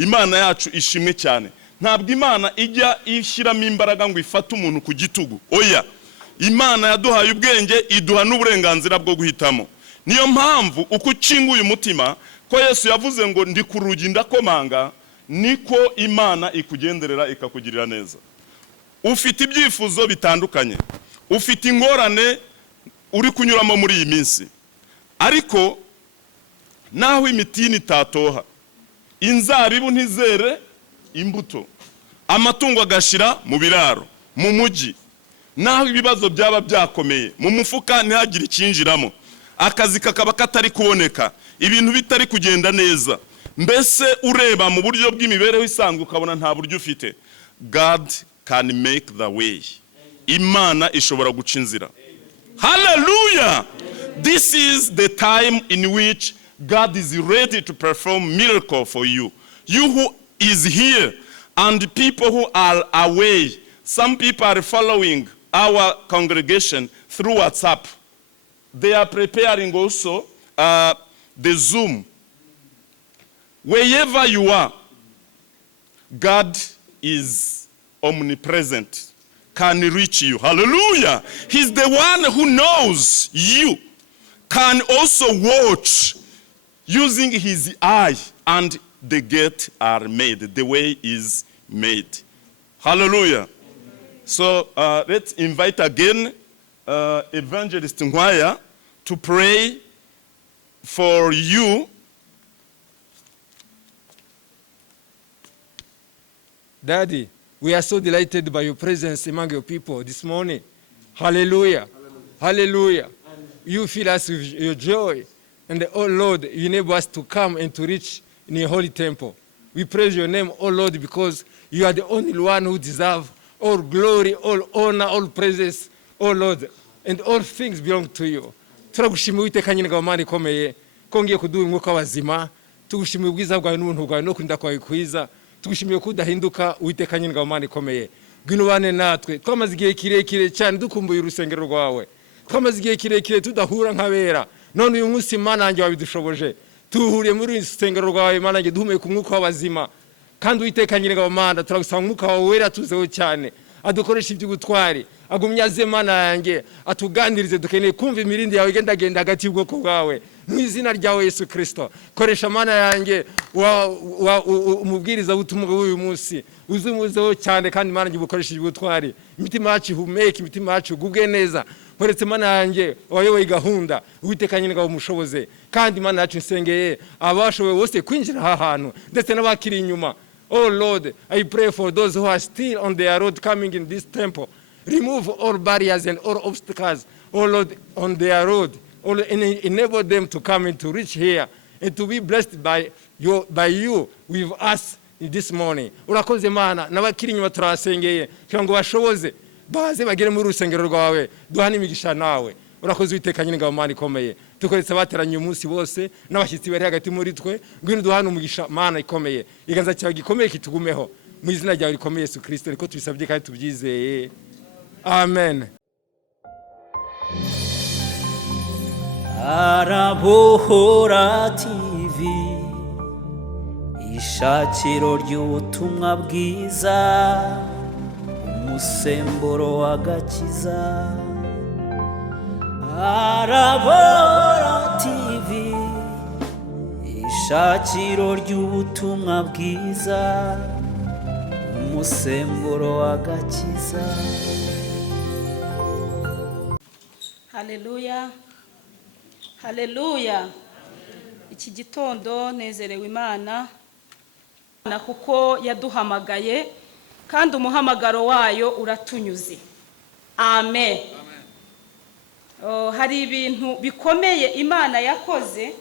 Imana yacu ishimwe cyane. Ntabwo Imana ijya ishyiramo imbaraga ngo ifate umuntu ku gitugu. Oya, Imana yaduhaye ubwenge, iduha n'uburenganzira bwo guhitamo. Niyo mpamvu uko ukinguye umutima ko Yesu yavuze ngo ndi ku rugi ndakomanga, niko Imana ikugenderera ikakugirira neza. Ufite ibyifuzo bitandukanye, ufite ingorane uri kunyuramo muri iyi minsi, ariko naho imitini itatoha, inzabibu ntizere imbuto, amatungo agashira mu biraro, mu mujyi, naho ibibazo byaba byakomeye, mu mufuka ntihagire ikinjiramo, akazi kakaba katari kuboneka, ibintu bitari kugenda neza, mbese ureba mu buryo bw'imibereho isanzwe ukabona nta buryo ufite, God can make the way. Imana ishobora guca inzira. Hallelujah! This is the time in which God is ready to perform miracle for you. You who is here and people who are away. Some people are following our congregation through WhatsApp. They are preparing also the Zoom. Wherever you are, God is omnipresent, can reach you. Hallelujah! He's the one who knows you, can also watch using his eye, and the gate are made, the way is made. Hallelujah! Amen. So let's invite again Evangelist Ngwaya to pray for you. Daddy, we are so delighted by your presence among your people this morning. Hallelujah. Hallelujah. Hallelujah. You fill us with your joy. And oh Lord, you enable us to come and to reach in your holy temple. We praise your name, oh Lord, because you are the only one who deserves all glory, all honor, all praises, oh Lord. And all things belong to you. Turagushimiye Uwiteka nyine Imana ikomeye, ko ngiye kuduha umwuka w'abazima. Tugushimiye ubwiza bwawe n'ubuntu bwawe no kurinda kwawe kwiza. Tugushimiye ko udahinduka Uwiteka nyine Imana ikomeye. Ngwino bane natwe. Twamaze igihe kirekire cyane dukumbuye urusengero rwawe. Twamaze igihe kirekire tudahura nk'abera. None uyu munsi Imana yanjye wabidushoboje. Tuhuriye muri urusengero rwawe Imana yanjye duhumeka umwuka w'abazima. Kandi Uwiteka nyine Imana turagusaba umwuka wawe wera tuzeho cyane. Adukoresha iby'ubutwari. Agumyaze Mana yanjye atuganirize dukeneye kumva imirindi yawe genda hagati y'ubwoko bwawe mu izina ryawe Yesu Kristo. Koresha Mana yanjye umubwiriza butumwa bw'uyu munsi uzumuzeho cyane, kandi Mana yanjye ubukoresheje ubutwari, imitima yacu ihumeke, imitima yacu igubwe neza. Koretse Mana yanjye wayoboye gahunda, Uwiteka nyine umushoboze, kandi Mana yacu nsengeye abashoboye bose kwinjira aha hantu ndetse n'abakiri inyuma. Oh Lord, I pray for those who are still on their road coming in this temple. Remove all barriers and all obstacles, oh Lord, on their road. Oh Lord, and enable them to come and to reach here and to be blessed by you with us this morning. Urakoze Mana, n'abakiri inyuma turasengeye kugira ngo bashoboze baze bagere muri urusengero rwawe, duhane imigisha nawe. Urakoze Uwiteka nyine Imana ikomeye. Tukoretse abateranye umunsi bose n'abashyitsi bari hagati muri twe, ngwino duhane umugisha Mana ikomeye. Iganza cyawe gikomeye kitugumeho. Mu izina ryawe rikomeye Yesu Kristo, niko tubisabye kandi tubyizeye. Amen. Arabohora TV, ishakiro ry'ubutumwa bwiza, umusemburo w'agakiza. Arabohora TV, ishakiro ry'ubutumwa bwiza, umusemburo w'agakiza. Haleluya. Haleluya. Iki gitondo nezerewe Imana kuko yaduhamagaye kandi umuhamagaro wayo uratunyuze. Amen. Hari ibintu bikomeye Imana yakoze,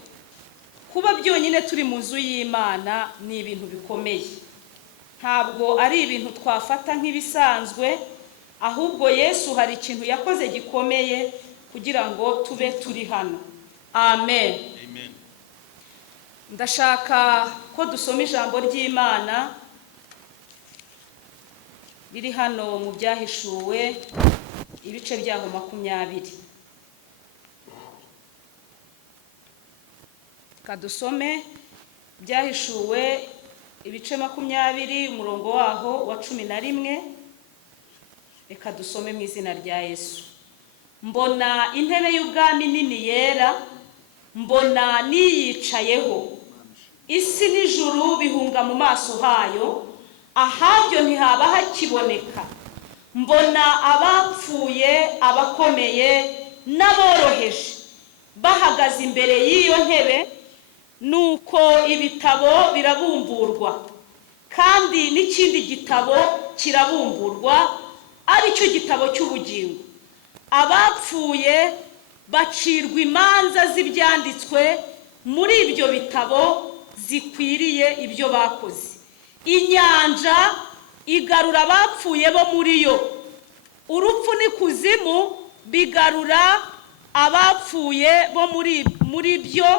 kuba byonyine turi mu nzu y'Imana ni ibintu bikomeye. Ntabwo ari ibintu twafata nk'ibisanzwe, ahubwo Yesu hari ikintu yakoze gikomeye kugira ngo tube turi hano. Amen. Amen. Ndashaka ko dusoma ijambo ry'Imana riri hano mu Byahishuwe ibice byaho 20. Kadusome Byahishuwe ibice 20 umurongo waho wa 11. Reka dusome mu izina rya Yesu. Mbona intebe y'ubwami nini yera, mbona niyicayeho. Isi n'ijuru bihunga mu maso hayo, ahabyo ntihaba hakiboneka. Mbona abapfuye, abakomeye n'aboroheje bahagaze imbere y'iyo ntebe, nuko ibitabo birabumburwa, kandi n'ikindi gitabo kirabumburwa, ari cyo gitabo cy'ubugingo. Abapfuye bacirwa imanza z'ibyanditswe muri ibyo bitabo zikwiriye ibyo bakoze. Inyanja igarura abapfuye bo muri yo, urupfu n'ikuzimu bigarura abapfuye bo muri byo,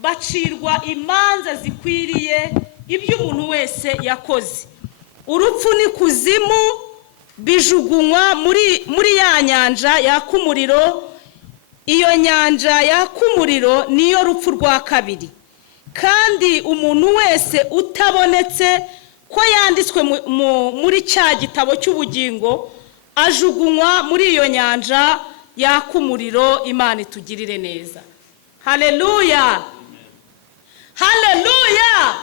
bacirwa imanza zikwiriye ibyo umuntu wese yakoze. Urupfu n'ikuzimu bijugunywa muri ya nyanja yaka umuriro. Iyo nyanja yaka umuriro niyo rupfu rwa kabiri. Kandi umuntu wese utabonetse ko yanditswe muri cya gitabo cy'ubugingo ajugunywa muri iyo nyanja yaka umuriro. Imana itugirire neza. Haleluya, haleluya.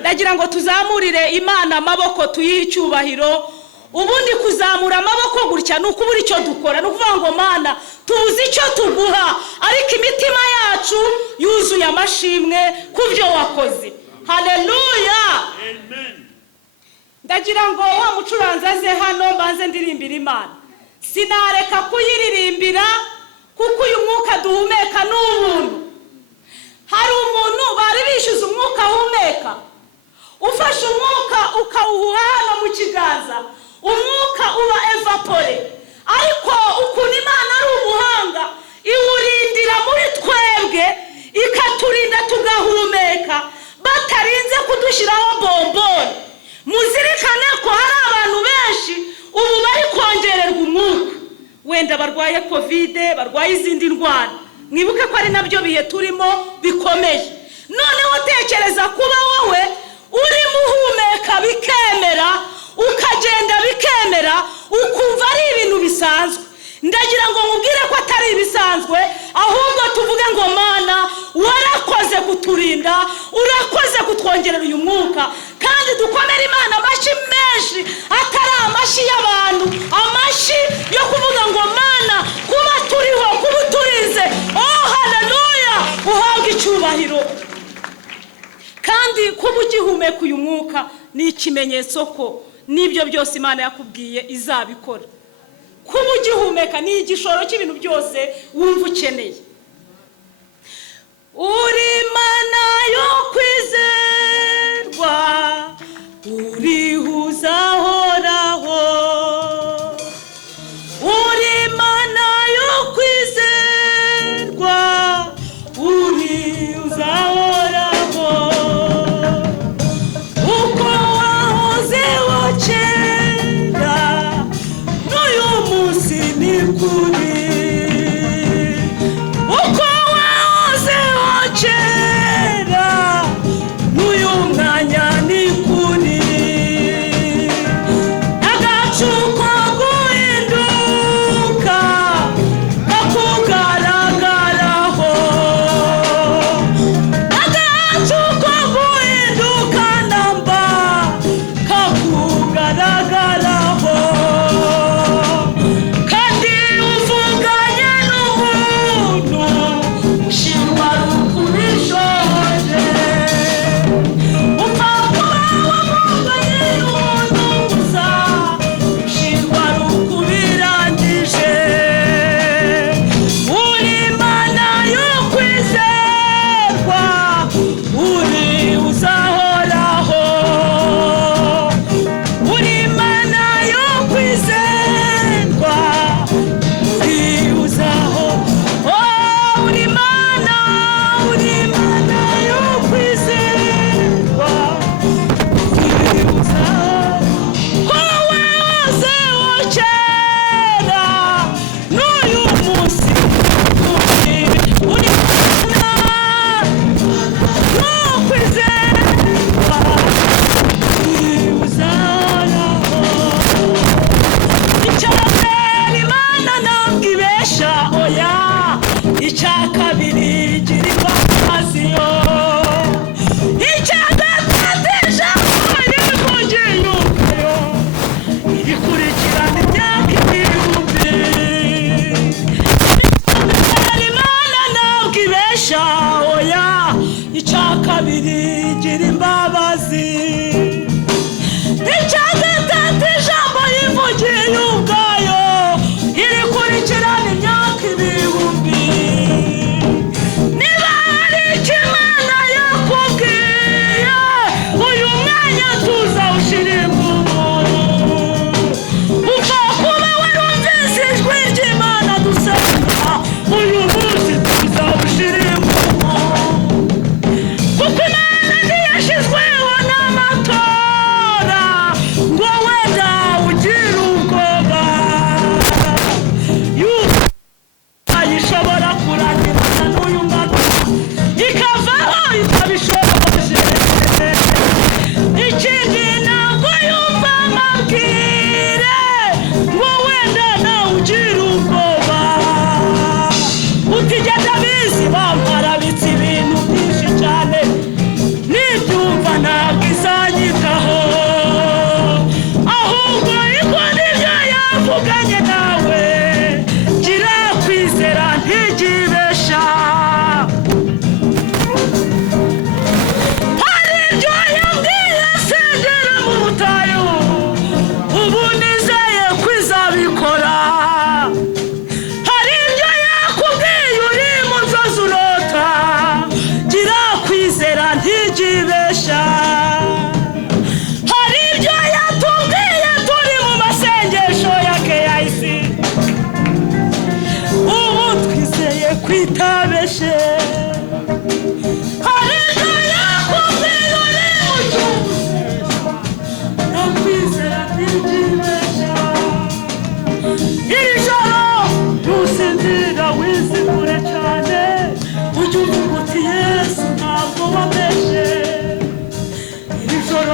Ndagira ngo tuzamurire Imana amaboko, tuyihe icyubahiro. Ubundi kuzamura amaboko gutya ni ukubura icyo dukora, ni ukuvuga ngo Mana tuzi icyo tuguha, ariko imitima yacu yuzuye amashimwe ku byo wakoze. Haleluya, amen. Ndagira ngo wa mucuranzi aze hano mbanze ndirimbira Imana. Sinareka kuyiririmbira kuko uyu mwuka duhumeka n'ubuntu. Hari umuntu bari bishyuza umwuka ahumeka, ufashe umwuka ukawuha hano mu kiganza, umwuka uba evapore. Ariko ukuntu Imana ari umuhanga, iwurindira muri twebwe, ikaturinda tugahumeka batarinze kudushyiraho bomboni. Muzirikane ko hari abantu benshi ubu bari kongererwa umwuka, wenda barwaye kovide, barwaye izindi ndwara. Mwibuke ko ari nabyo bihe turimo bikomeye. Noneho tekereza kuba wowe urimo uhumeka bikemera, ukagenda bikemera, ukumva ari ibintu bisanzwe. Ndagira ngo nkubwire ko atari ibisanzwe, ahubwo tuvuge ngo Mana warakoze kuturinda, urakoze kutwongerera uyu mwuka. Kandi dukomere Imana amashyi menshi, atari amashyi y'abantu, amashyi yo kuvuga ngo Mana kuba turiho, kuba turinze. Oh haleluya, uhabwe icyubahiro. Kandi kuba ugihumeka uyu mwuka ni ikimenyetso ko n'ibyo byose Imana yakubwiye izabikora. Kuba ugihumeka ni igishoro cy'ibintu byose wumva ukeneye. Uri Imana yo kwizerwa, uriho uzahoraho. Uri Imana yo kwizerwa, uriho uzahoraho. Uko wahozeho kera n'uyu munsi ni kuri. Uko wahozeho kera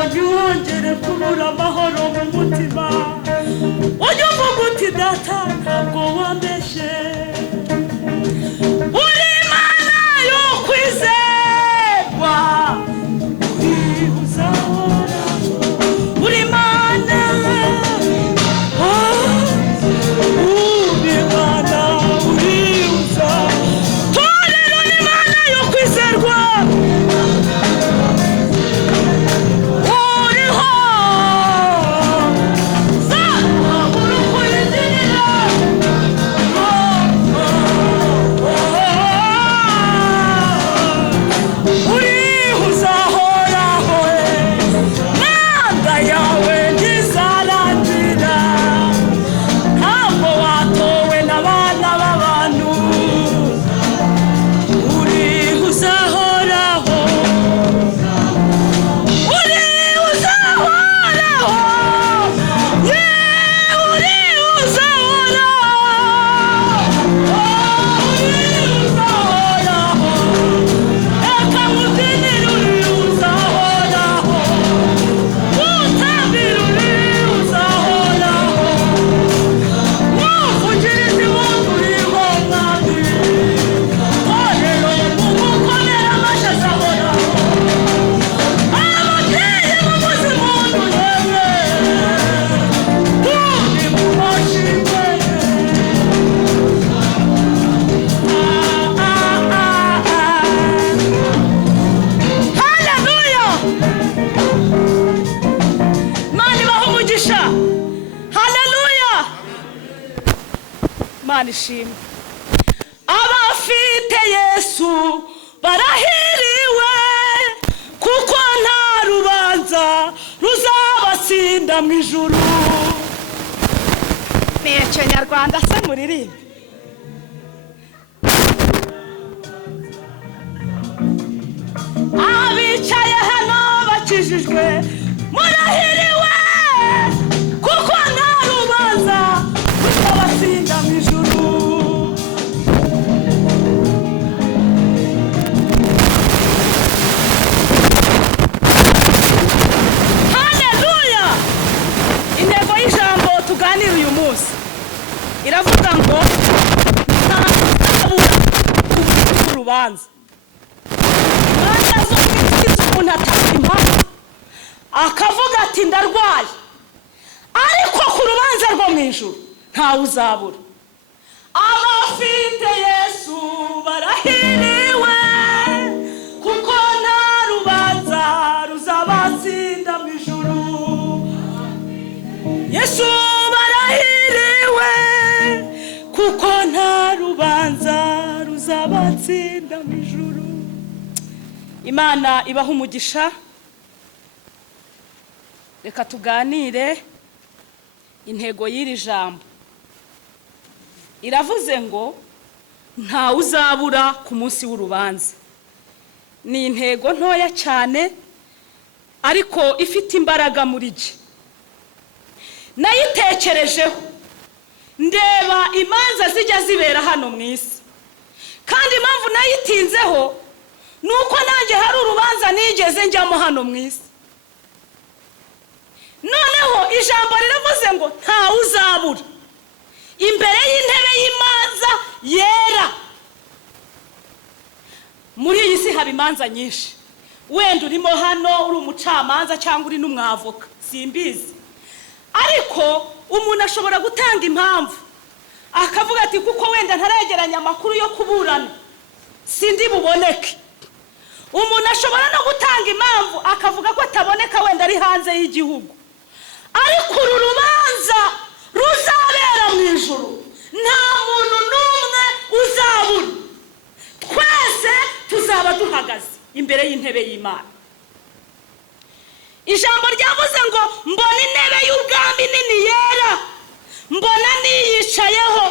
ntiwongere kubura amahoro mu mutima ujye uvuga uti data ntabwo wambeshye uri Imana yo kwizerwa uzahora uri Imana ishimwe abafite Yesu barahiriwe kuko nta rubanza ruzabatsinda mu ijuru. Ni Ikinyarwanda se muririmbe? Abicaye hano bakijijwe murahiriwe kuko nta rubanza ruzabatsinda mu ijuru. Haleluya! Intego y'ijambo tuganira uyu munsi iravuga ngo nta urubanza. Umuntu ataka impamvu akavuga ati ndarwaye, ariko ku rubanza rwo mu ijuru ntawe uzabura. Abafite Yesu barahiriwe kuko nta rubanza ruzabatsinda mu ijuru. Yesu barahiriwe kuko nta rubanza ruzabatsinda mu ijuru. Imana ibaha umugisha. Reka tuganire intego y'iri jambo. Iravuze ngo nta uzabura ku munsi w'urubanza. Ni intego ntoya cyane ariko ifite imbaraga muri je. Nayitekerejeho ndeba imanza zijya zibera hano mu isi, kandi impamvu nayitinzeho nuko nanjye hari urubanza nigeze njyamo hano mu isi. Noneho ijambo riravuze ngo nta uzabura imbere y'intebe y'imanza yera. Muri iyi si haba imanza nyinshi, wenda urimo hano uri umucamanza cyangwa uri n'umwavoka simbizi, ariko umuntu ashobora gutanga impamvu akavuga ati kuko wenda ntaregeranya amakuru yo kuburana sindi buboneke. Umuntu ashobora no gutanga impamvu akavuga ko ataboneka wenda ari hanze y'igihugu, ariko uru rubanza ruzabera mu ijuru nta muntu n'umwe uzabura. Twese tuzaba duhagaze imbere y'intebe y'Imana. Ijambo ryavuze ngo mbona intebe y'ubwami nini yera, mbona niyicayeho,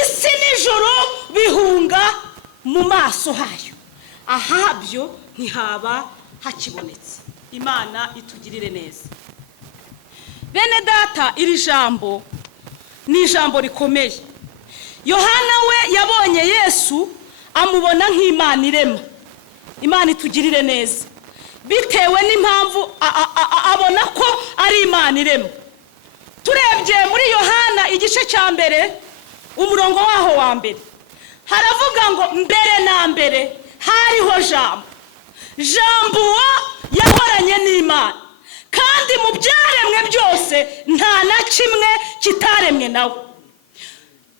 isi n'ijuru bihunga mu maso hayo, ahabyo ntihaba hakibonetse. Imana itugirire neza. Bene data, iri jambo ni ijambo rikomeye. Yohana we yabonye Yesu amubona nk'Imana irema. Imana itugirire neza. bitewe n'impamvu abona ko ari Imana irema. Turebye muri Yohana igice cya mbere umurongo waho wa mbere haravuga ngo mbere na mbere hariho jambo, jambo uwo yahoranye n'Imana, kandi mu byaremwe byose nta na kimwe kitaremwe nawe.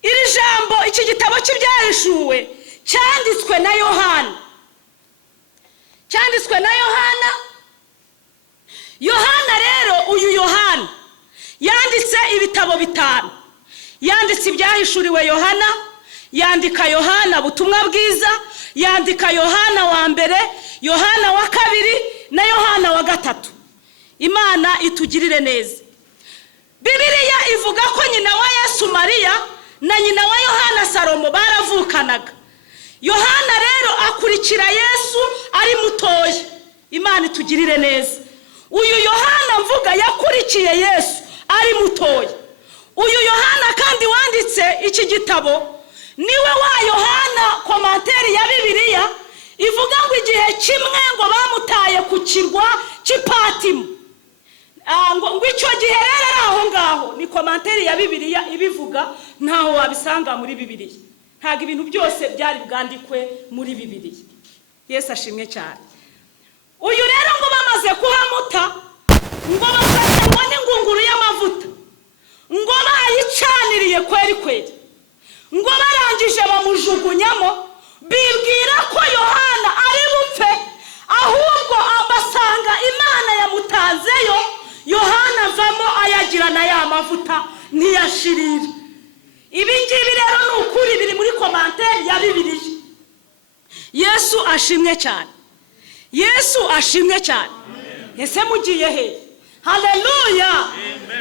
Iri jambo, iki gitabo cy'ibyahishuwe cyanditswe na Yohana. Yohana rero, uyu Yohana yanditse ibitabo 5. Yanditse ibyahishuriwe Yohana, yandika Yohana butumwa bwiza, yandika Yohana wa mbere, Yohana wa kabiri na Yohana wa gatatu. Imana itugirire neza. Bibiliya ivuga ko nyina wa Yesu Mariya na nyina wa Yohana Salomo baravukanaga. Yohana rero akurikira Yesu ari mutoya. Imana itugirire neza. Uyu Yohana mvuga yakurikiye Yesu ari mutoya. Uyu Yohana kandi wanditse iki gitabo niwe wa Yohana komanteri ya Bibiliya ivuga ngo igihe kimwe ngo bamutaye ku kirwa cy'Ipatimo. Ngo icyo gihe rero aho ngaho ni komanteri ya Bibiliya ibivuga, ntaho wabisanga muri Bibiliya. Ntago ibintu byose byari bwandikwe muri Bibiliya. Yesu ashimwe cyane. Uyu rero ngo bamaze kuhamuta ngo bafatanywa n'ingunguru y'amavuta, ngo bayicaniriye kweri, ngo barangije bamujugunyamo, bibwira ko Yohana ari bupfe, ahubwo abasanga Imana yamutanzeyo. Yohana avamo ayagirana ya mavuta ntiyashirira. Ibi ngibi rero ni ukuri biri muri komanteri ya Bibiliya. Yesu ashimwe cyane. Yesu ashimwe cyane. Ese mugiye he? Haleluya.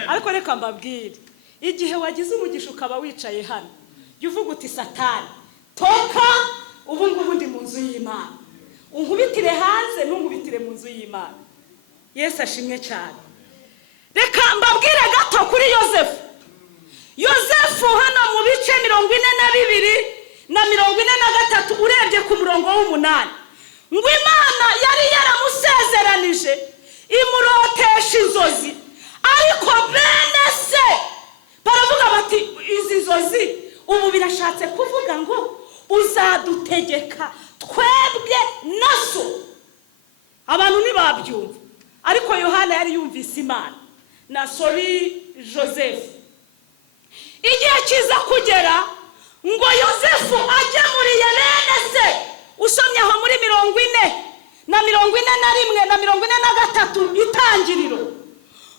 Ariko reka mbabwire, igihe wagize umugisha ukaba wicaye hano, jya uvuga uti Satani toka, ubu ngubu ndi mu nzu y'Imana. Unkubitire hanze n'unkubitire mu nzu y'Imana. Yesu ashimwe cyane. Reka mbabwire gato kuri Yosefu. Yosefu hano mu bice 42 na 43 urebye ku murongo w'8, ngo Imana yari yaramusezeranije imurotesha inzozi, ariko bene se baravuga bati izi nzozi ubu birashatse kuvuga ngo uzadutegeka twebwe naso. Abantu ntibabyumva, ariko Yohana yari yumvise Imana na Joseph. Igihe kiza kugera ngo Yosefu agemuriye bene se, usomye aho muri 40 na 41 na 43 itangiriro,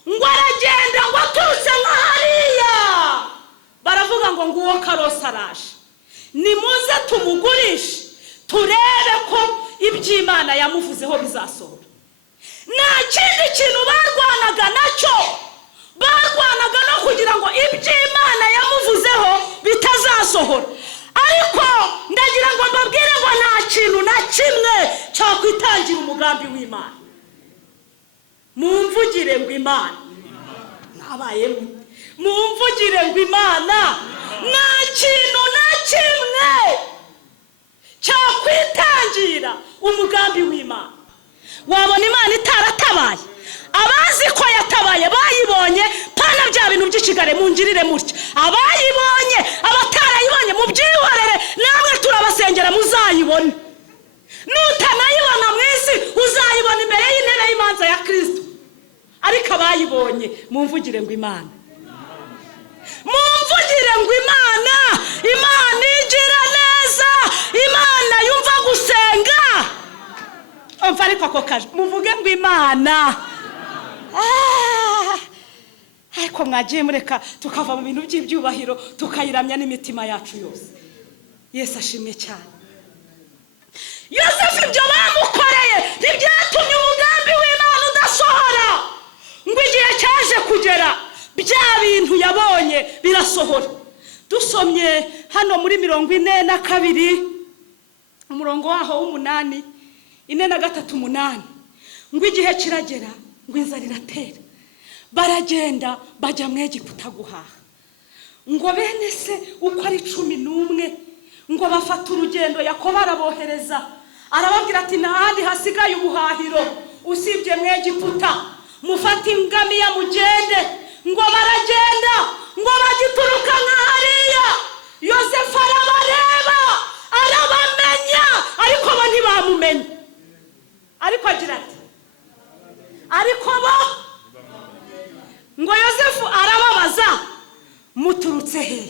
ngo aragenda ngo aturutse nk'ahariya, baravuga ngo nguwo Karosi araje, nimuze tumugurishe turebe ko iby'Imana yamuvuzeho bizasohora. Nta kindi kintu barwanaga nacyo, barwanaga no kugira ngo iby'Imana yamuvuzeho bitazasohora. Ariko ndagira ngo mbabwire ngo nta kintu na kimwe cyakwitangira umugambi w'Imana. Mumvugire ngo Imana nabaye mumvugire ngo Imana nta kintu na kimwe cyakwitangira umugambi w'Imana. Wabona Imana itaratabaye? Abazi ko yatabaye bayibonye, pana bya bintu by'ikigare mungirire mutya. Abayibonye, abatarayibonye mubyihorere, namwe turabasengera muzayibone. Nutanayibona mwisi uzayibona imbere y'intebe y'imanza ya Kristo. Ariko abayibonye mumvugire ngo Imana. Mumvugire ngo Imana, Imana igira neza, Imana yumva gusenga. Umva ariko ako kaje muvuge ngo Imana. Ariko mwagiye mureka tukava mu bintu by'ibyubahiro tukayiramya n'imitima yacu yose. Yesu ashimwe cyane. Yosefu ibyo bamukoreye ntibyatumye umugambi w'Imana udasohora. Ngo igihe cyaje kugera bya bintu yabonye birasohora. Dusomye hano muri 42 umurongo waho w'8, 43:8, ngo igihe kiragera ngo inzara iratera, baragenda bajya mu Egiputa guhaha. Ngo bene se uko ari 11 ngo bafata urugendo, Yakobo arabohereza arababwira ati ntahandi hasigaye ubuhahiro usibye mwegiputa mufata ingamiya mugende. Ngo baragenda ngo bagituruka nka hariya Yosefu arabareba arabamenya ariko bo ntibamumenya. Ariko agira ati ariko bo ngo Yosefu arababaza muturutse hehe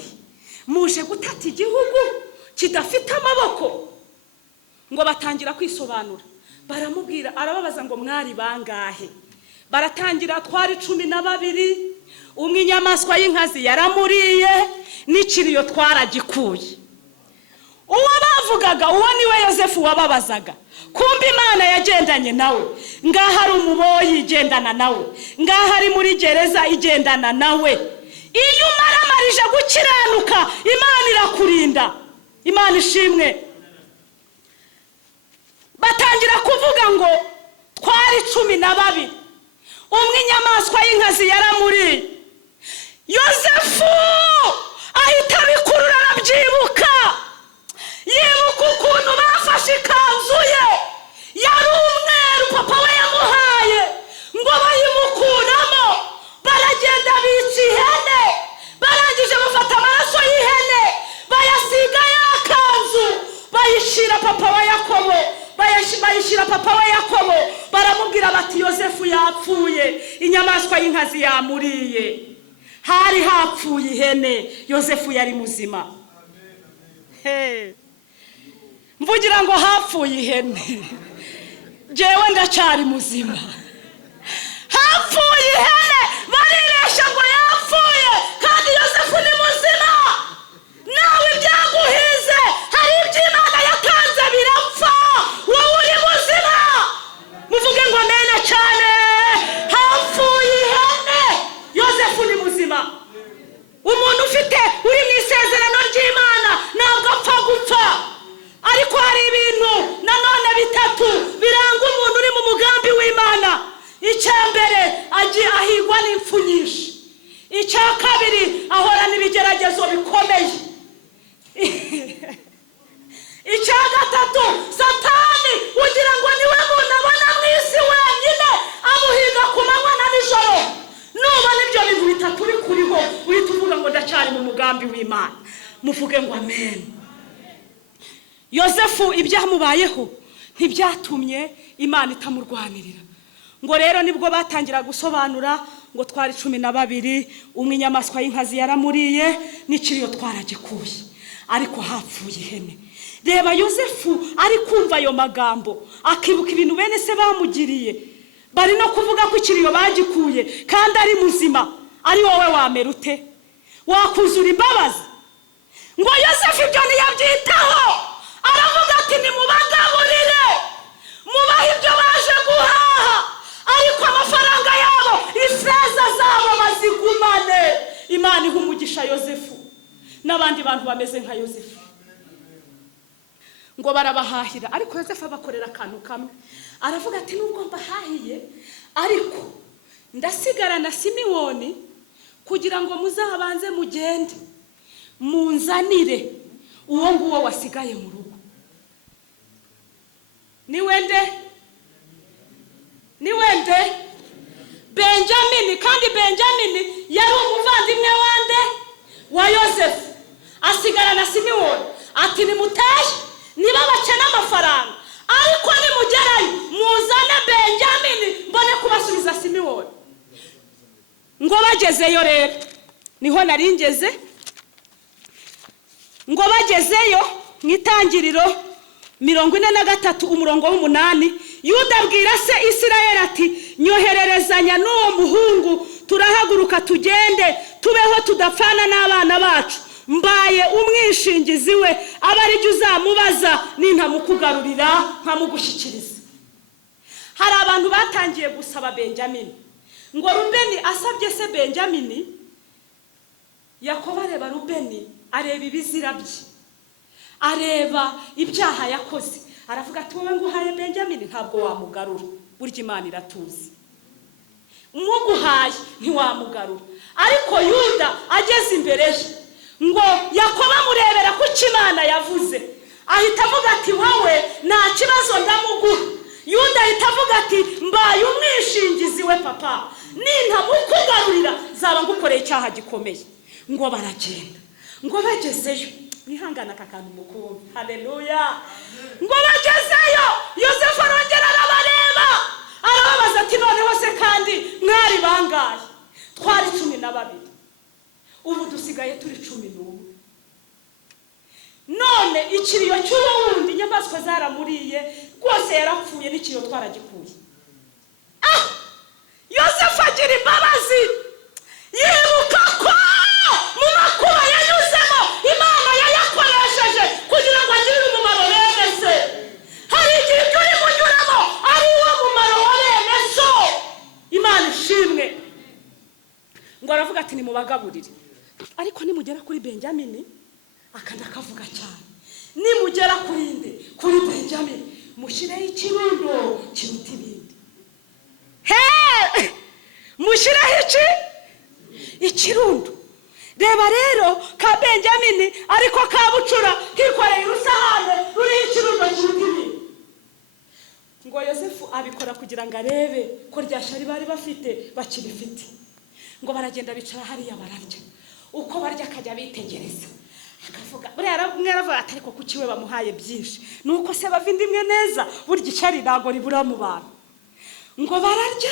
muje gutata igihugu kidafite amaboko. Ngo batangira kwisobanura baramubwira arababaza ngo mwari bangahe. Baratangira twari 12. Umwe inyamaswa y'inkazi yaramuriye n'ikiriyo twaragikuye. Uwo bavugaga uwo niwe Yosefu wababazaga. Kumbe Imana yagendanye nawe. Ngaha ari umuboyi igendana nawe. Ngaha ari muri gereza igendana nawe. Iyo umaramarije gukiranuka Imana irakurinda. Imana ishimwe. Batangira kuvuga ngo twari 12. Umwe inyamaswa y'inkazi yaramuriye. Yosefu ahita bikurura arabyibuka. Yibuka ukuntu bafashe ikanzu ye yari umweru papa we yamuhaye ngo bayimukuramo. Baragenda bica ihene, barangije bafata amaraso y'ihene bayasiga ya kanzu bayishira papa wa Yakobo. Bayishira papa wa Yakobo baramubwira bati Yosefu yapfuye, inyamaswa y'inkazi yamuriye. Hari hapfuye ihene, Yosefu yari muzima. Mvugira ngo hapfuye ihene, jewe ndacyari muzima. Hapfuye ihene bariresha ngo yapfuye kandi Yosefu ni muzima. Nawe byaguhize hari iby'Imana yatanze birapfa, wowe uri muzima. Muvuge ngo amena cyane. Hapfuye ihene, Yosefu ni muzima. Umuntu ufite uri mu isezerano ry'Imana ntabwo apfa gupfa. Ariko hari ibintu nanone bitatu biranga umuntu uri mu mugambi w'Imana. Icyambere ahigwa n'impfu nyinshi. Icya kabiri ahora n'ibigeragezo bikomeye. Icya gatatu Satani ugira ngo niwe muntu abona mu isi wenyine amuhiga ku manywa na nijoro. Nubona ibyo bintu bitatu bikuriho uhita uvuga ngo ndacyari mu mugambi w'Imana. Muvuge ngo amen. Yosefu ibyamubayeho ntibyatumye Imana itamurwanirira. Ngo rero nibwo batangira gusobanura ngo twari 12. Umwe inyamaswa y'inkazi yaramuriye n'ikiriyo twaragikuye ariko hapfuye ihene. Reba Yosefu ari kumva ayo magambo akibuka ibintu bene se bamugiriye. Bari no kuvuga ko ikiriyo bagikuye kandi ari muzima. Ari wowe wamera ute? Wakuzura imbabazi? Ngo Yosefu ibyo ntiyabyitaho. Aravuga ati ni mubagaburire mubahe ibyo baje guhaha ariko amafaranga yabo ifeza zabo bazigumane. Imana iha umugisha Yosefu n'abandi bantu bameze nka Yosefu. Ngo barabahahira ariko Yosefu abakorera akantu kamwe. Aravuga ati nubwo mbahahiye ariko ndasigara na Simewoni kugira ngo muzabanze mugende munzanire uwo nguwo wasigaye mu rugo. Ni wende Benjamin. Kandi Benjamin yari umuvandimwe wande wa Yosefu. Asigara na Simewoni ati nimutahe niba bacana amafaranga ariko nimugerayo muzane Benjamin mbone kubasubiza Simewoni. Ngo bagezeyo rero niho naringeze. Ngo bagezeyo mwitangiriro 43 umurongo w'8 Yuda abwira se Isirayeli ati nyohererezanya n'uwo muhungu turahaguruka tugende tubeho tudapfana n'abana bacu. Mbaye umwishingizi we abari jye uzamubaza nintamukugarurira nkamugushyikiriza. Hari abantu batangiye gusaba Benjamin. Ngo Rubeni asabye se Benjamin, Yakobo areba Rubeni areba ibizira bye, areba ibyaha yakoze. Aravuga ati wowe nguhaye Benjamin ntabwo wamugarura, burya Imana iratuzi. Muguhaye ntiwamugarura. Ariko Yuda ageze imbere ye ngo Yakobo amurebera ku Imana yavuze, ahita avuga ati wowe nta kibazo ndamuguha. Yuda ahita avuga ati mbaye umwishingizi we papa, nintamukugarurira zaba ngukoreye icyaha gikomeye. Ngo baragenda, ngo bagezeyo, nihangana aka kantu mukumva, haleluya. Ngo bagezeyo, Yosefu arongera arabareba, arababaza ati noneho se kandi mwari bangaye? Twari 12, ubu dusigaye turi 11. None ikiriyo cy'uwundi inyamaswa zaramuriye, rwose yarapfuye, n'ikiriyo twaragikuye. Yosefu agira imbabazi, yibuka ko mu makuba yanyuzemo Imana yayakoresheje kugira ngo agirire umumaro bene se. Hari igihe ibyo uri munyuramo ari wo mumaro wa bene so. Imana ishimwe. Ngo aravuga ati nimubagaburire. Ariko nimugera kuri Benjamini, akanda kavuga cyane, nimugera kuri Benjamini mushireho ikirundo kiruta ibindi. Mushireho ikirundo. Reba rero ka Benjamini ariko kabucura kikoreye urusahane ruriho ikirundo kiruta ibindi. Ngo Yosefu abikora kugira ngo arebe ko rya shari bari bafite bakirifite. Ngo baragenda bicara hariya bararya. Uko barya akajya bitegereza, akavuga buriya mwaravuga ati ariko kuki we bamuhaye byinshi, nuko se bavindimwe neza, burya icyari ntago ribura mu bantu. Ngo bararya,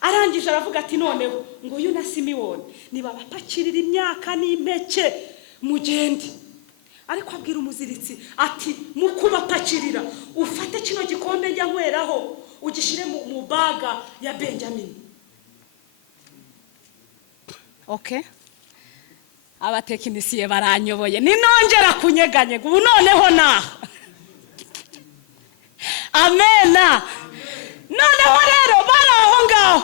arangije aravuga ati noneho ngo uyu na Simiyoni nibabapakirira imyaka n'impeke mugende. Ariko abwira umuziritsi ati mukubapakirira ufate kino gikombe njya nkweraho ugishire mu baga ya Benjamini. Okay, abatekinisiye baranyoboye, ninongera kunyeganyega ubu noneho naho. Amena. Noneho rero bari aho ngaho,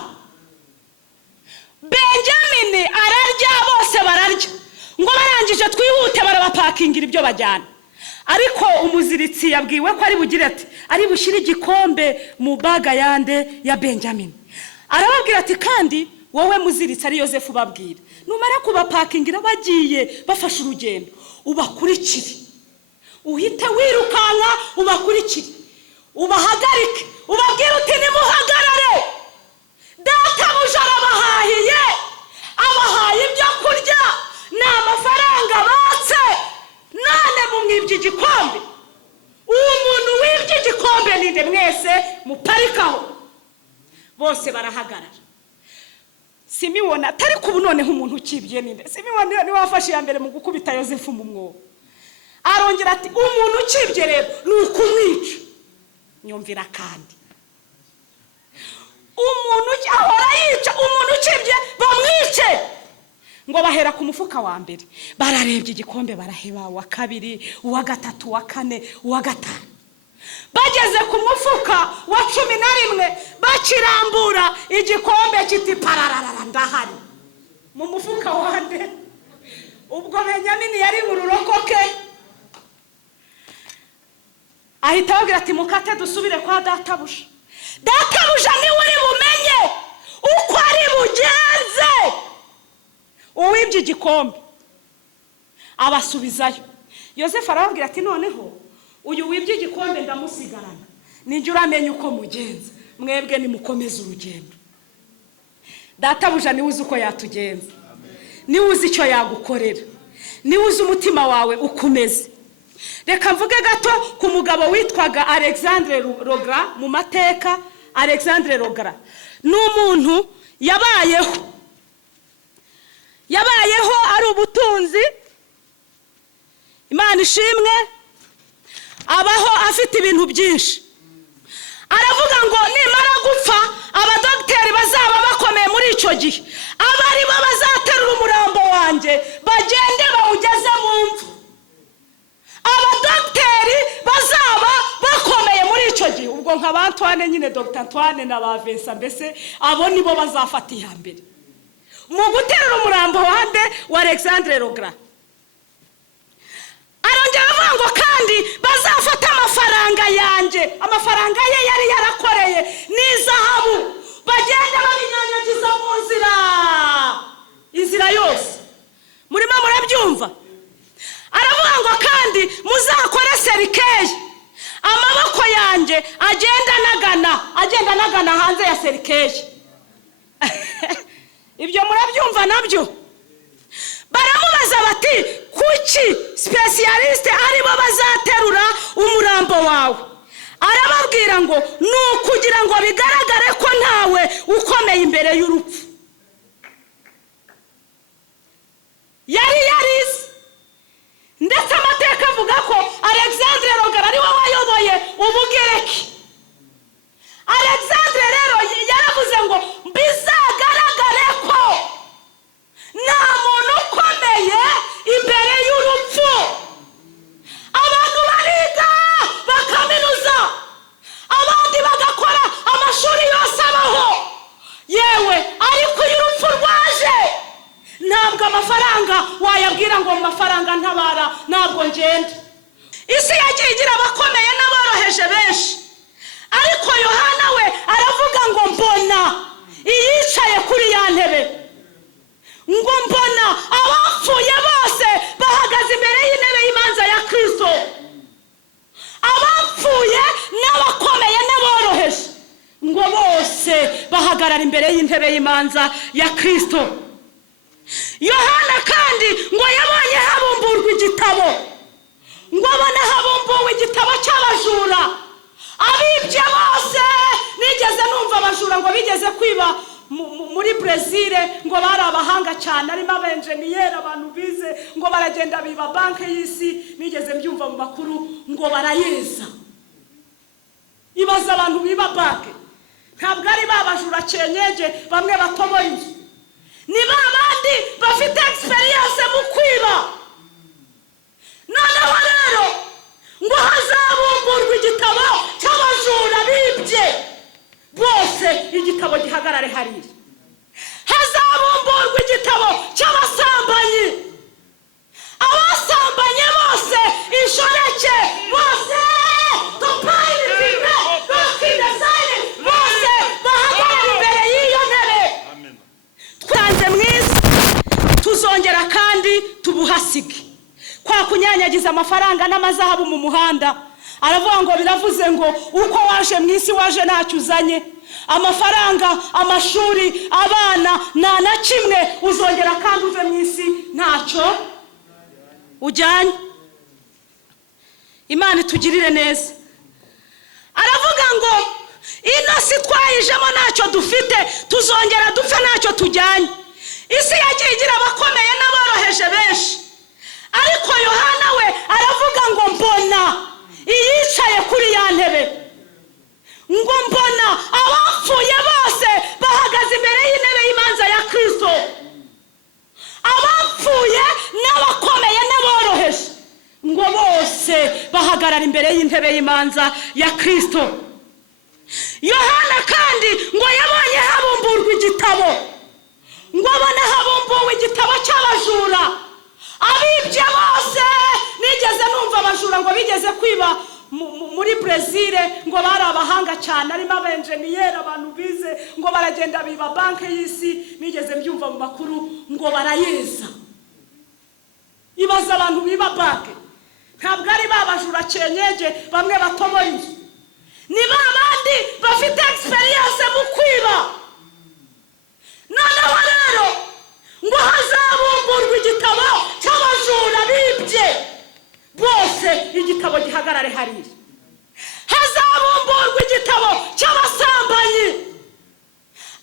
Benjamini ararya, bose bararya. Ngo barangije twihute barabapakingira ibyo bajyana. Ariko umuziritsi yabwiwe ko ari bugire ati ari bushyire igikombe mu baga yande ya Benjamini. Arababwira ati kandi wowe muziritsi ari Yosefu babwira, numara kubapakingira bagiye bafashe urugendo ubakurikire, uhite wirukanka ubakurikire, ubahagarike, ubabwire uti nimuhagarare, databuja arabahahiye, abahaye ibyo kurya n'amafaranga batse, none mumwibye igikombe. Uwo muntu wibye igikombe ninde? Mwese muparikaho. Bose barahagarara. Simiyoni atari kubu noneho umuntu ukibye ninde? Simiyoni ni wafashe ya mbere mu gukubita Yosefu mu mwobo. Arongera ati umuntu ukibye rero nukumwica. Nyumvira kandi umuntu ahora yica, umuntu ukibye bamwice. Ngo bahera ku mufuka wa mbere, bararebye igikombe baraheba, wa kabiri, wa gatatu, wa kane, wa gatanu. Bageze ku mufuka wa 11 bakirambura, igikombe kiti pararara ndahari mu mufuka wande. Ubwo Benjamini yari mu rurokoke, ahita agira ati mukate dusubire kwa databuja. Databuja ni uri bumenye uko ari bugenze uwibye igikombe. Abasubizayo. Yosefu arababwira ati noneho uyu wibye igikombe ndamusigarana, ninjye uramenye uko mugenza, mwebwe nimukomeze urugendo. Databuja niwe uzi uko yatugenza, niwe uzi icyo yagukorera, niwe uzi umutima wawe ukomeze. Reka mvuge gato ku mugabo witwaga Alexandre Rogra mu mateka. Alexandre Rogra ni umuntu yabayeho ari ubutunzi, Imana ishimwe, abaho afite ibintu byinshi. Aravuga ngo nimara gupfa abadogiteri bazaba bakomeye muri icyo gihe, abari bo bazaterura umurambo wanjye bagende bawugeze mu mvu. Abadogiteri bazaba bakomeye muri icyo gihe. Ubwo nka Antoine nyine, Dr. Antoine na ba Vincent, mbese abo nibo bazafata iya mbere mu guterura umurambo wa Alexandre Rogra. Arongera avuga ngo kandi bazafata amafaranga yanjye, amafaranga ye yari yarakoreye n'izahabu, bagenda babinyanyagiza mu inzira yose. Murimo murabyumva? Aravuga ngo kandi muzakore serikeyi, amaboko yanjye agenda agenda anagana hanze ya serikeyi. Ibyo murabyumva nabyo. Baramubaza bati kuki specialiste aribo bazaterura umurambo wawe? Arababwira ngo nukugira ngo bigaragare ko ntawe ukomeye imbere y'urupfu. Yari yarize. Ndetse amateka avuga ko Alexandre Rogara ari we wayoboye Ubugereki. Alexandre rero yaravuze ngo bizagaragare ko nta muntu ukomeye imbere y'urupfu. Abantu bariga bakaminuza, abandi bagakora amashuri yose abaho, yewe ariko iyo urupfu rwaje ntabwo amafaranga wayabwira ngo amafaranga ntabara ntabwo ngenda. Isi yagiye igira abakomeye n'aboroheje benshi, ariko Yohana we aravuga ngo mbona iyicaye kuri ya ntebe, ngo mbona abapfuye bose bahagaze imbere y'intebe y'imanza ya Kristo. Abapfuye n'abakomeye n'aboroheje ngo bose bahagarara imbere y'intebe y'imanza ya Kristo. Yohana kandi ngo yabonye habumburwa igitabo, ngo abona habumbuwe igitabo cy'abajura. Abibye bose, nigeze numva abajura ngo bigeze kwiba muri Brazil, ngo bari abahanga cyane, arimo abenjeniyeri, abantu bize, ngo baragenda biba banki y'isi. Nigeze mbyumva mu makuru ngo barayeza. Ibaza abantu biba banki, ntabwo ari babajura cyenyeje bamwe batoboye inzu, ni babandi bafite experience mu kwiba. Noneho rero ngo hazabumburwa igitabo cy'abajura bibye bose, igitabo gihagarare hariya. Hazabumburwa igitabo cy'abasambanyi, abasambanye bose, inshoreke bose, tupayirifime bakidasane bose bahagarara imbere y'iyo ntebe. Twanze mwiza tuzongera kandi tubuhasige. Kwa kunyanyagiza amafaranga n'amazahabu mu muhanda, aravuga ngo biravuze ngo uko waje mu isi waje ntacyo uzanye. Amafaranga, amashuri, abana, nta na kimwe uzongera kandi uve mu isi ntacyo ujyanye. Imana itugirire neza. Aravuga ngo ino si twayijemo ntacyo dufite, tuzongera dupfe ntacyo tujyanye. Isi yagiye igira abakomeye n'aboroheje benshi, ariko Yohana we aravuga ngo mbona iyicaye kuri ya ntebe, ngo mbona abapfuye bose bahagaze imbere y'intebe y'imanza ya Kristo. Abapfuye n'abakomeye n'aboroheje ngo bose bahagarara imbere y'intebe y'imanza ya Kristo. Yohana kandi ngo yabonye habumburwa igitabo, ngo abona habumbuwe igitabo cy'abajura. Abibye bose, nigeze numva abajura ngo bigeze kwiba muri Brazil, ngo bari abahanga cyane, arimo abenjeniyeri, abantu bize, ngo baragenda biba banki y'isi. Nigeze mbyumva mu makuru ngo barayeza. Ibaza abantu biba banki, ntabwo ari babajura cyenyeje bamwe batoboye inzu, ni babandi bafite experience mu kwiba. Noneho rero ngo hazabumburwa igitabo cy'abajura bibye bose, igitabo gihagarare hariya. Hazabumburwa igitabo cy'abasambanyi,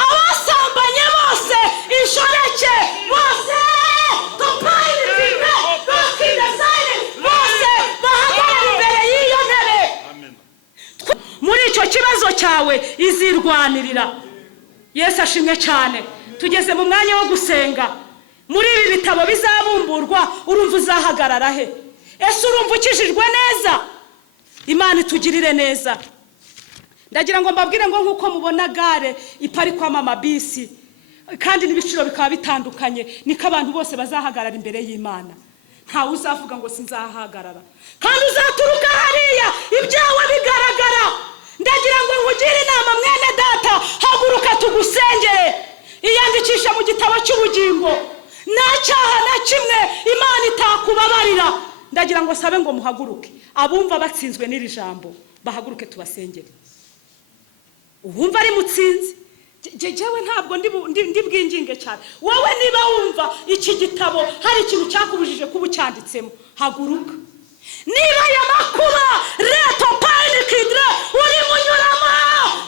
abasambanye bose, inshoreke bose, tupayirifime bakidasane bose bahagarara imbere y'iyo ntebe. Muri icyo kibazo cyawe izirwanirira. Yesu ashimwe cyane. Tugeze mu mwanya wo gusenga. Muri ibi bitabo bizabumburwa, urumva uzahagarara he? Ese urumva ukijijwe neza? Imana itugirire neza. Ndagira ngo mbabwire ngo nkuko mubona gare iparikwamo amabisi kandi n'ibiciro bikaba bitandukanye, niko abantu bose bazahagarara imbere y'Imana. Ntawe uzavuga ngo sinzahagarara. Kandi uzaturuka hariya ibyawe bigaragara. Ndagira ngo nkugire inama mwene data, haguruka tugusengere. Iyandikisha mu gitabo cy'ubugingo, nta cyaha na kimwe Imana itakubabarira. Ndagira ngo sabe ngo muhaguruke. Abumva batsinzwe n'iri jambo bahaguruke tubasengere. wumva ari mutsinzi. Jewe ntabwo ndi bwinginge cyane. Wowe niba wumva iki gitabo hari ikintu cyakubujije kuba cyanditsemo, haguruka. Niba aya makuba reto panikidre uri munyuramo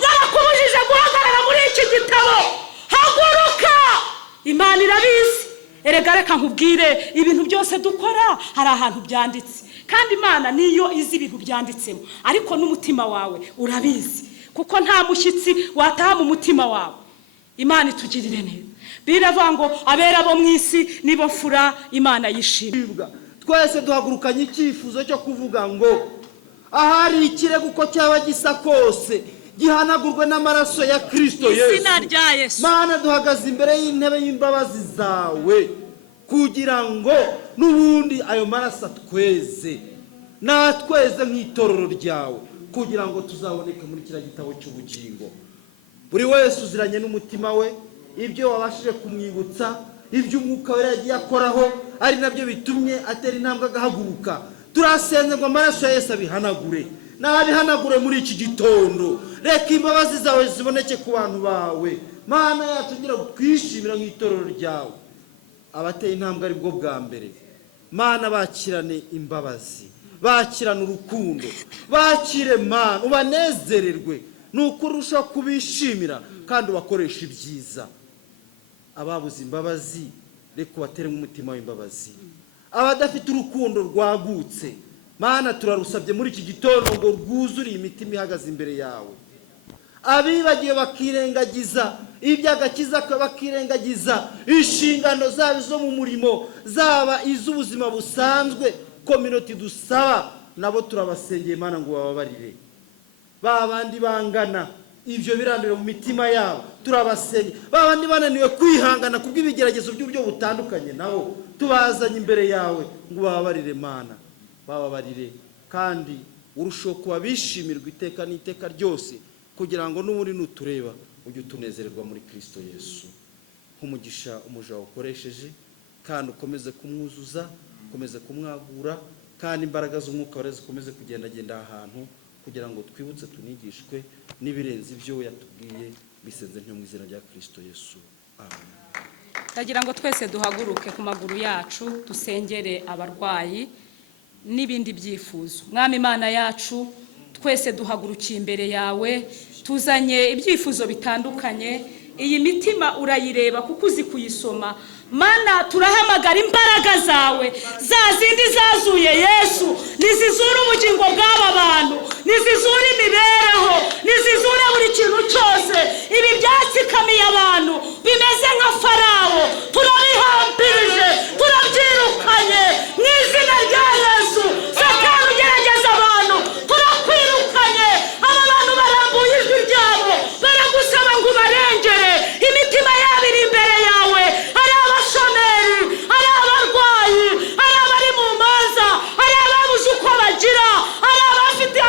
yarakubujije guhagarara muri iki gitabo, haguruka. Imana irabizi. Erega reka nkubwire, ibintu byose dukora hari ahantu byanditse, kandi Imana niyo izi ibintu byanditsemo, ariko n'umutima wawe urabizi, kuko nta mushyitsi wataha mu mutima wawe. Imana itugirire neza. Biravuga ngo abera bo mu isi nibo fura Imana yishimira. Twese duhagurukanye icyifuzo cyo kuvuga ngo ahari ikirego uko cyaba gisa kose gihanagurwe n'amaraso ya Kristo Yesu. Izina rya Yesu. Mana, duhagaze imbere y'intebe y'imbabazi zawe kugira ngo n'ubundi ayo maraso atweze, natweze nk'itorero ryawe, kugira ngo tuzaboneke muri kiriya gitabo cy'ubugingo. Buri wese uziranye n'umutima we ibyo wabashije kumwibutsa, ibyo umwuka we yagiye akoraho, ari nabyo bitumye atera intambwe agahaguruka. Turasenze ngo amaraso ya Yesu abihanagure, nabihanagure muri iki gitondo. Reka imbabazi zawe ziboneke ku bantu bawe. Mana yacu, ngira twishimira nk'itorero ryawe. Abateye intambwe ari bwo bwa mbere, Mana bakirane imbabazi, bakirane urukundo, bakire Mana, ubanezererwe, nuko urushaho kubishimira kandi ubakoresha ibyiza. Ababuze imbabazi reka ubatere nk'umutima w'imbabazi. Abadafite urukundo rwagutse, Mana turarusabye muri iki gitondo ngo rwuzure imitima ihagaze imbere yawe. Abibagiwe bakirengagiza iby'agakiza, bakirengagiza inshingano zabo zo mu murimo, zaba iz'ubuzima busanzwe community dusaba, nabo turabasengeye Mana ngo bababarire. Babandi bangana ibyo birandure mu mitima yabo, turabasenge. Babandi bananiwe kwihangana kubw'ibigeragezo by'uburyo butandukanye, nabo tubazanye imbere yawe ngo bababarire Mana, bababarire kandi urushaho kuba bishimirwa iteka n'iteka ryose, kugira ngo n'ubundi nutureba ujye utunezererwa muri Kristo Yesu. Nk'umugisha umuja wakoresheje, kandi ukomeze kumwuzuza, ukomeze kumwagura, kandi imbaraga z'umwuka wera zikomeze kugendagenda ahantu, kugira ngo twibutse tunigishwe n'ibirenze ibyo yatubwiye. Bisenze ntyo mu izina rya Kristo Yesu, amen. Ndagira ngo twese duhaguruke ku maguru yacu, dusengere abarwayi n'ibindi byifuzo. Mwami Imana yacu, twese duhagurukiye imbere yawe, tuzanye ibyifuzo bitandukanye. Iyi mitima urayireba kuko uzi kuyisoma. Mana, turahamagara imbaraga zawe, za zindi zazuye Yesu, nizizura ubugingo bw'aba bantu, nizizura imibereho, nizizura buri kintu cyose. Ibi byatsikamiye abantu bimeze nka Farawo, turabihambirije, turabyirukanye mu izina rya Yesu. Satani ugerageza abantu, turakwirukanye. Aba bantu barambuye ijwi ryabo, baragusaba ngo ubarengere. Imitima yabo iri imbere yawe, ari abashomeri, ari abarwayi, ari abari mu manza, ari ababuze uko bagira, ari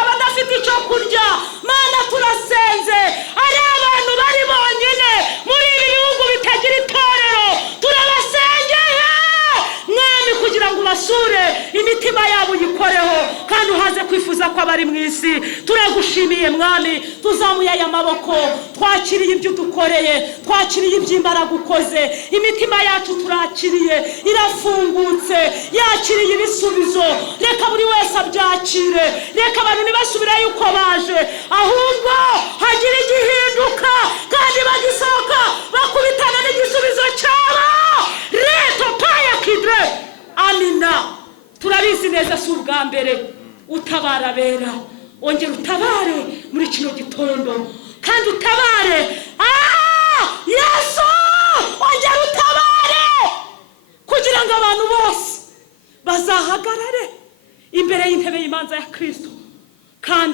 abadafite icyo kurya. Mana, turasenze. Ari abantu bari bonyine muri ibi bihugu bitagira itorero, turabasengeye Mwami, kugira ngo ubasure, imitima yabo uyikoreho, kandi uhaze kwifuza ko abari mu isi. Turagushimiye Mwami, tuzamuye aya maboko, twakiriye ibyo udukoreye, twakiriye iby'imbaraga ukoze. Imitima yacu turakiriye, irafungutse, yakiriye ibisubizo. Reka buri wese abyakire, reka abantu ntibasubirayo uko baje, ahubwo hagira igihinduka, kandi bagisohoka bakubitana n'igisubizo cyabo. Reto paya kidre, amina. Turabizi neza si ubwa mbere utabara bera. Ongera utabare muri kino gitondo, kandi utabare. Yesu, ongera utabare, kugira ngo abantu bose bazahagarare imbere y'intebe y'imanza ya Kristo, kandi